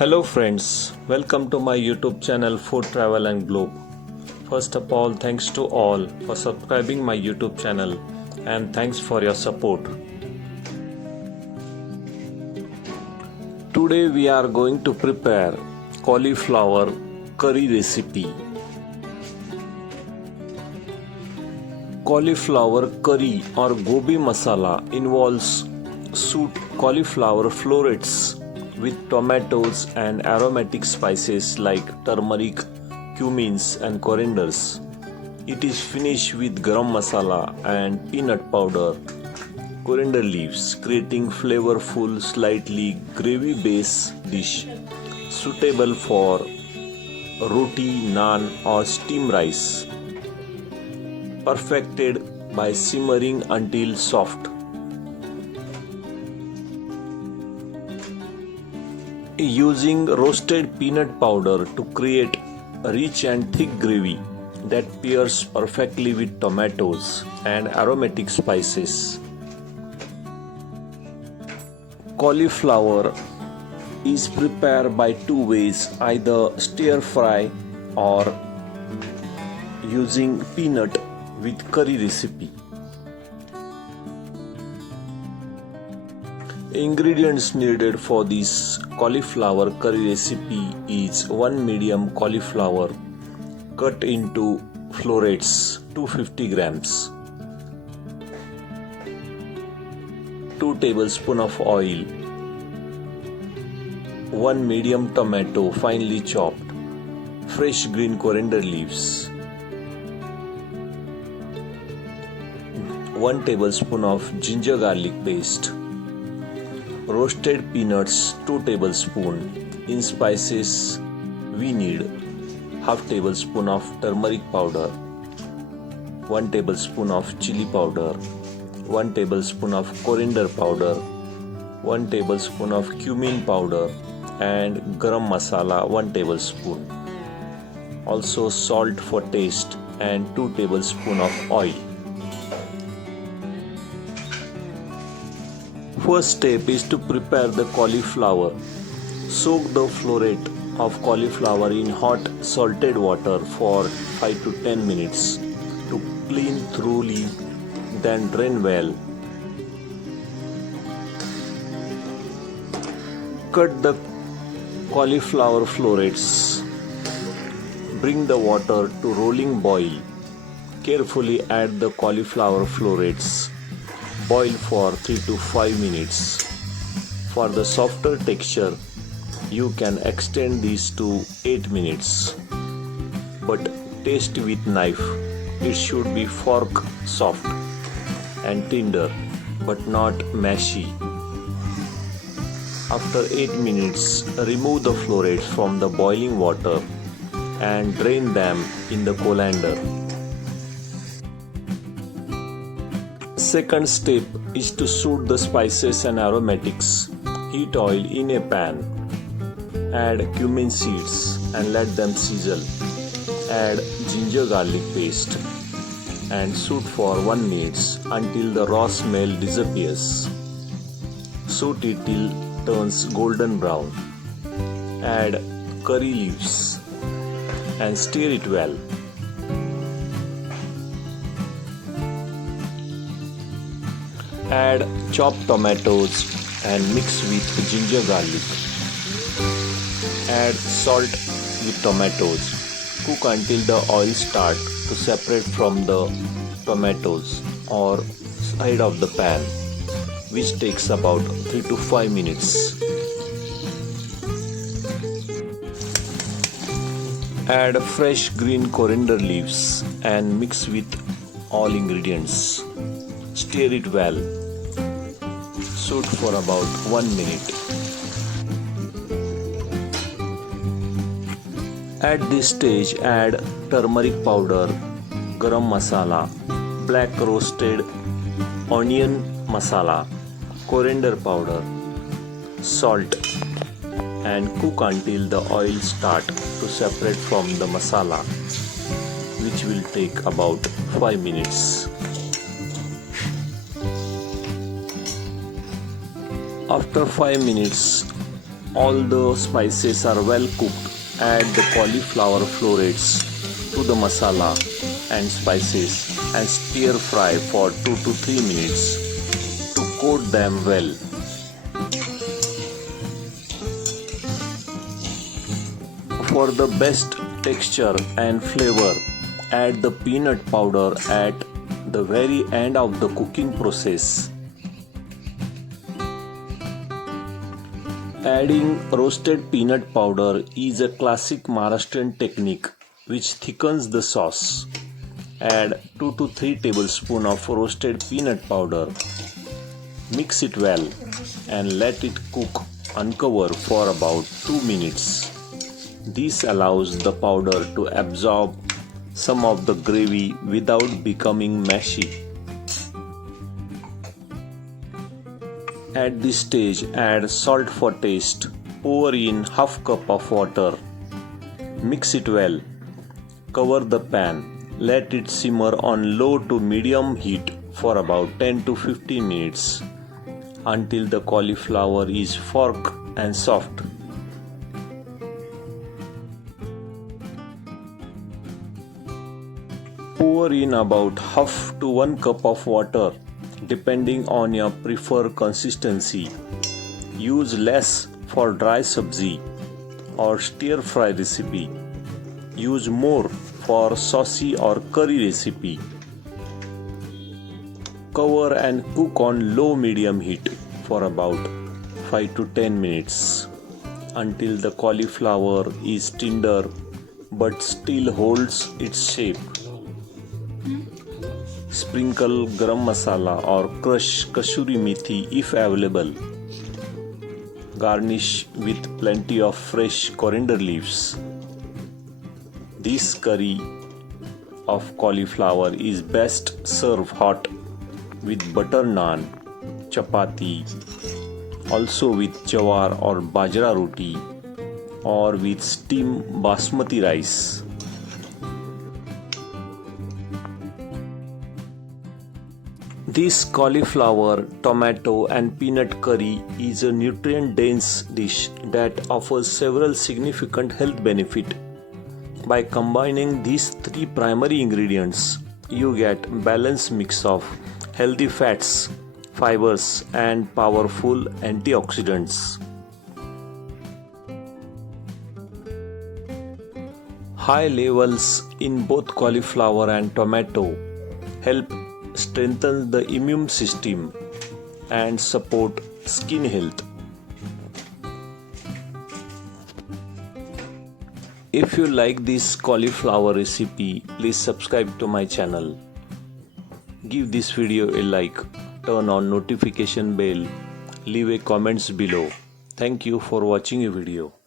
Hello friends, welcome to my YouTube channel Food Travel and Globe. First of all, thanks to all for subscribing my YouTube channel and thanks for your support. Today we are going to prepare cauliflower curry recipe. Cauliflower curry or Gobi Masala involves soaked cauliflower florets with tomatoes and aromatic spices like turmeric, cumins and corianders. It is finished with garam masala and peanut powder, coriander leaves, creating flavorful, slightly gravy-based dish suitable for roti, naan or steamed rice, perfected by simmering until soft. Using roasted peanut powder to create a rich and thick gravy that pairs perfectly with tomatoes and aromatic spices. Cauliflower is prepared by two ways, either stir fry or using peanut with curry recipe. Ingredients needed for this cauliflower curry recipe is 1 medium cauliflower cut into florets 250 grams, 2 tablespoons of oil, 1 medium tomato finely chopped, fresh green coriander leaves, 1 tablespoon of ginger garlic paste, roasted peanuts 2 tablespoons. In spices we need half tablespoon of turmeric powder, 1 tablespoon of chili powder, 1 tablespoon of coriander powder, 1 tablespoon of cumin powder and garam masala 1 tablespoon. Also salt for taste and 2 tablespoons of oil. First step is to prepare the cauliflower. Soak the floret of cauliflower in hot salted water for 5 to 10 minutes to clean thoroughly, then drain well. Cut the cauliflower florets. Bring the water to rolling boil. Carefully add the cauliflower florets. Boil for 3 to 5 minutes. For the softer texture, you can extend this to 8 minutes. But taste with knife. It should be fork soft and tender, but not mashy. After 8 minutes, remove the florets from the boiling water and drain them in the colander. Second step is to soak the spices and aromatics. Heat oil in a pan. Add cumin seeds and let them sizzle. Add ginger garlic paste and soak for 1 minute until the raw smell disappears. Saute it till turns golden brown. Add curry leaves and stir it well. Add chopped tomatoes and mix with ginger garlic. Add salt with tomatoes. Cook until the oil starts to separate from the tomatoes or side of the pan, which takes about 3 to 5 minutes. Add fresh green coriander leaves and mix with all ingredients. Stir it well. Soak for about 1 minute. At this stage, add turmeric powder, garam masala, black roasted onion masala, coriander powder, salt and cook until the oil starts to separate from the masala, which will take about 5 minutes. After 5 minutes, all the spices are well cooked, add the cauliflower florets to the masala and spices and stir fry for 2 to 3 minutes to coat them well. For the best texture and flavor, add the peanut powder at the very end of the cooking process. Adding roasted peanut powder is a classic Maharashtrian technique which thickens the sauce. Add 2 to 3 tablespoons of roasted peanut powder. Mix it well and let it cook uncovered for about 2 minutes. This allows the powder to absorb some of the gravy without becoming mushy. At this stage, add salt for taste. Pour in half cup of water. Mix it well. Cover the pan. Let it simmer on low to medium heat for about 10 to 15 minutes until the cauliflower is fork and soft. Pour in about half to 1 cup of water depending on your preferred consistency. Use less for dry sabji or stir fry recipe. Use more for saucy or curry recipe. Cover and cook on low medium heat for about 5 to 10 minutes until the cauliflower is tender but still holds its shape. Sprinkle garam masala or crush kasuri methi if available. Garnish with plenty of fresh coriander leaves. This curry of cauliflower is best served hot with butter naan, chapati, also with jawar or bajra roti, or with steamed basmati rice. This cauliflower, tomato and peanut curry is a nutrient-dense dish that offers several significant health benefits. By combining these 3 primary ingredients, you get a balanced mix of healthy fats, fibers and powerful antioxidants. High levels in both cauliflower and tomato help strengthen the immune system and support skin health. If you like this cauliflower recipe, please subscribe to my channel. Give this video a like, turn on notification bell, leave a comments below. Thank you for watching a video.